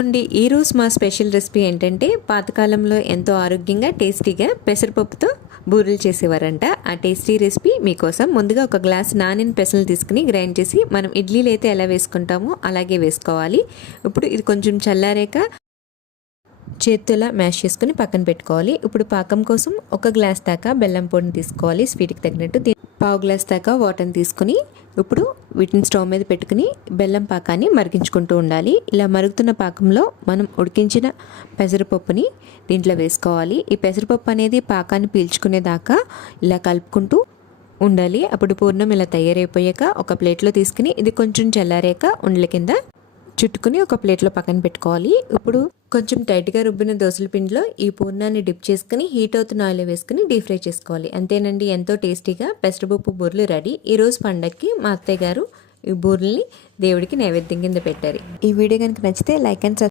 అండి ఈరోజు మా స్పెషల్ రెసిపీ ఏంటంటే పాతకాలంలో ఎంతో ఆరోగ్యంగా టేస్టీగా పెసరపప్పుతో బూరెలు చేసేవారంట. ఆ టేస్టీ రెసిపీ మీకోసం. ముందుగా ఒక గ్లాస్ నానిన పెసలు తీసుకుని గ్రైండ్ చేసి మనం ఇడ్లీలు అయితే ఎలా వేసుకుంటామో అలాగే వేసుకోవాలి. ఇప్పుడు ఇది కొంచెం చల్లారాక చేతితో మ్యాష్ చేసుకుని పక్కన పెట్టుకోవాలి. ఇప్పుడు పాకం కోసం ఒక గ్లాస్ దాకా బెల్లం పొడిని తీసుకోవాలి. స్వీట్కి తగినట్టు పావు గ్లాస్ దాకా వాటర్ని తీసుకుని ఇప్పుడు వీటిని స్టవ్ మీద పెట్టుకుని బెల్లం పాకాన్ని మరిగించుకుంటూ ఉండాలి. ఇలా మరుగుతున్న పాకంలో మనం ఉడికించిన పెసరపప్పుని దీంట్లో వేసుకోవాలి. ఈ పెసరపప్పు అనేది పాకాన్ని పీల్చుకునేదాకా ఇలా కలుపుకుంటూ ఉండాలి. అప్పుడు పూర్ణం ఇలా తయారైపోయాక ఒక ప్లేట్లో తీసుకుని ఇది కొంచెం చల్లారాక ఉండల కింద చుట్టుకుని ఒక ప్లేట్లో పక్కన పెట్టుకోవాలి. ఇప్పుడు కొంచెం టైట్గా రుబ్బిన దోసల పిండిలో ఈ పూర్ణాన్ని డిప్ చేసుకుని హీట్ అవుతున్న ఆయిల్ వేసుకుని డీప్ ఫ్రై చేసుకోవాలి. అంతేనండి, ఎంతో టేస్టీగా పెసరపప్పు బూరెలు రెడీ. ఈరోజు పండగకి మా అత్తయ్య గారు ఈ బూరెల్ని దేవుడికి నైవేద్యం కింద పెట్టారు. ఈ వీడియో కనుక నచ్చితే లైక్ అండ్